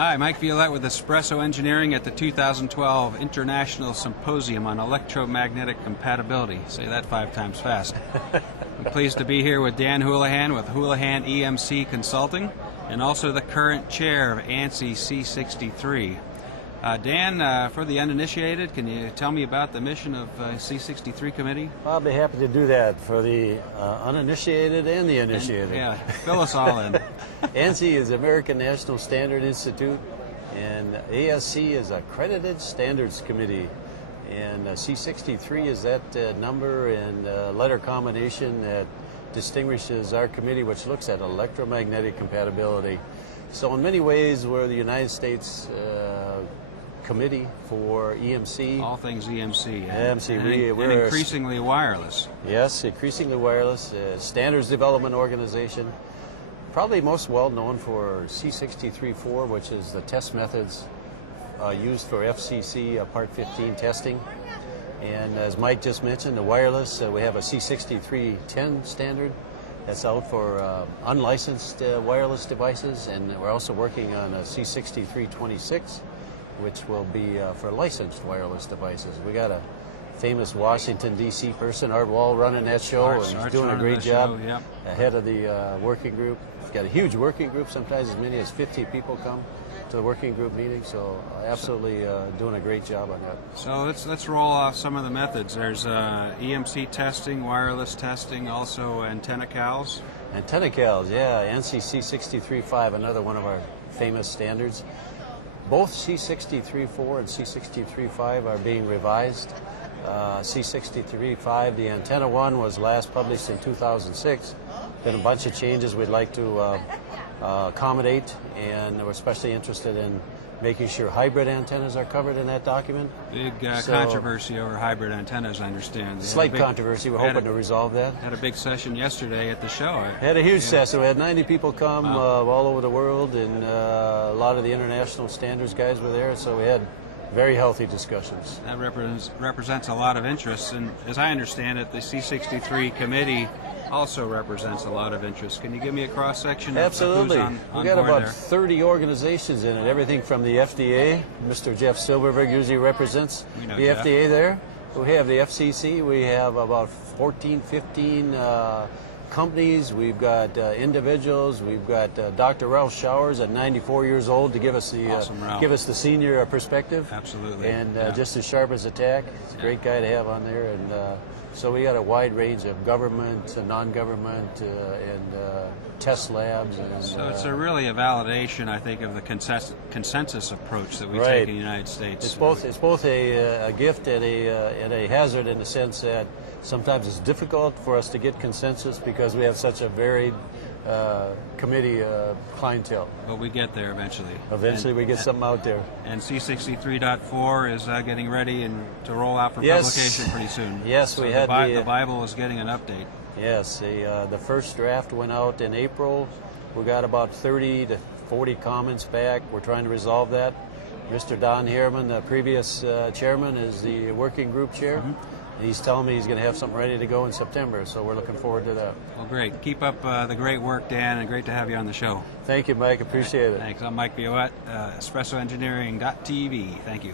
Hi, Mike Violette with Espresso Engineering at the 2012 International Symposium on Electromagnetic Compatibility. Say that 5 times fast. I'm pleased to be here with Dan Hoolihan with Hoolihan EMC Consulting and also the current chair of ANSI C63. Dan, for the uninitiated, can you tell me about the mission of C63 committee? I'll be happy to do that for the uninitiated and the initiated. Yeah, fill us all in. ANSI is American National Standard Institute, and ASC is Accredited Standards Committee, and C63 is that number and letter combination that distinguishes our committee, which looks at electromagnetic compatibility. So in many ways, we're the United States committee for EMC. All things EMC. EMC. We're increasingly wireless. Yes, increasingly wireless. Standards development organization. Probably most well known for C63.4, which is the test methods used for FCC Part 15 testing. And as Mike just mentioned, the wireless, we have a C63.10 standard that's out for unlicensed wireless devices, and we're also working on a C63.26, which will be for licensed wireless devices. We got a famous Washington, D.C. person, Art Wall, running that show, and he's doing a great job ahead of the working group. We've got a huge working group, sometimes as many as 50 people come to the working group meeting, so absolutely doing a great job on that. So let's roll off some of the methods. There's EMC testing, wireless testing, also antenna cals. Antenna cals, yeah, ANSI C63.5, another one of our famous standards. Both C63.4 and C63.5 are being revised. C63.5, the antenna one, was last published in 2006. Been a bunch of changes we'd like to accommodate, and we're especially interested in making sure hybrid antennas are covered in that document. Big controversy over hybrid antennas, I understand. Slight controversy. We're hoping to resolve that. Had a big session yesterday at the show. Had a huge session. We had 90 people come all over the world, and a lot of the international standards guys were there, so we had very healthy discussions. That represents a lot of interest, and as I understand it, the C63 committee also represents a lot of interest. Can you give me a cross-section of who's on We've got about there? 30 organizations in it, everything from the FDA. Mr. Jeff Silverberg usually represents the FDA there. We have the FCC. We have about 14, 15 companies. We've got individuals. We've got Dr. Ralph Showers at 94 years old to give us the senior perspective. Absolutely. And just as sharp as a tack. It's a great guy to have on there. And so we got a wide range of government, non-government, and test labs. And, so it's really a validation, I think, of the consensus approach that we take in the United States. It's both a gift and a hazard, in the sense that sometimes it's difficult for us to get consensus because we have such a varied committee clientele. But we get there eventually. Eventually we get something out there. And C63.4 is getting ready to roll out for publication pretty soon. Yes, so we had the Bible is getting an update. Yes, the first draft went out in April. We got about 30 to 40 comments back. We're trying to resolve that. Mr. Don Harriman, the previous chairman, is the working group chair. He's telling me he's going to have something ready to go in September, so we're looking forward to that. Well, great. Keep up the great work, Dan, and great to have you on the show. Thank you, Mike. Appreciate it. Thanks. I'm Mike Violette, EspressoEngineering.tv. Thank you.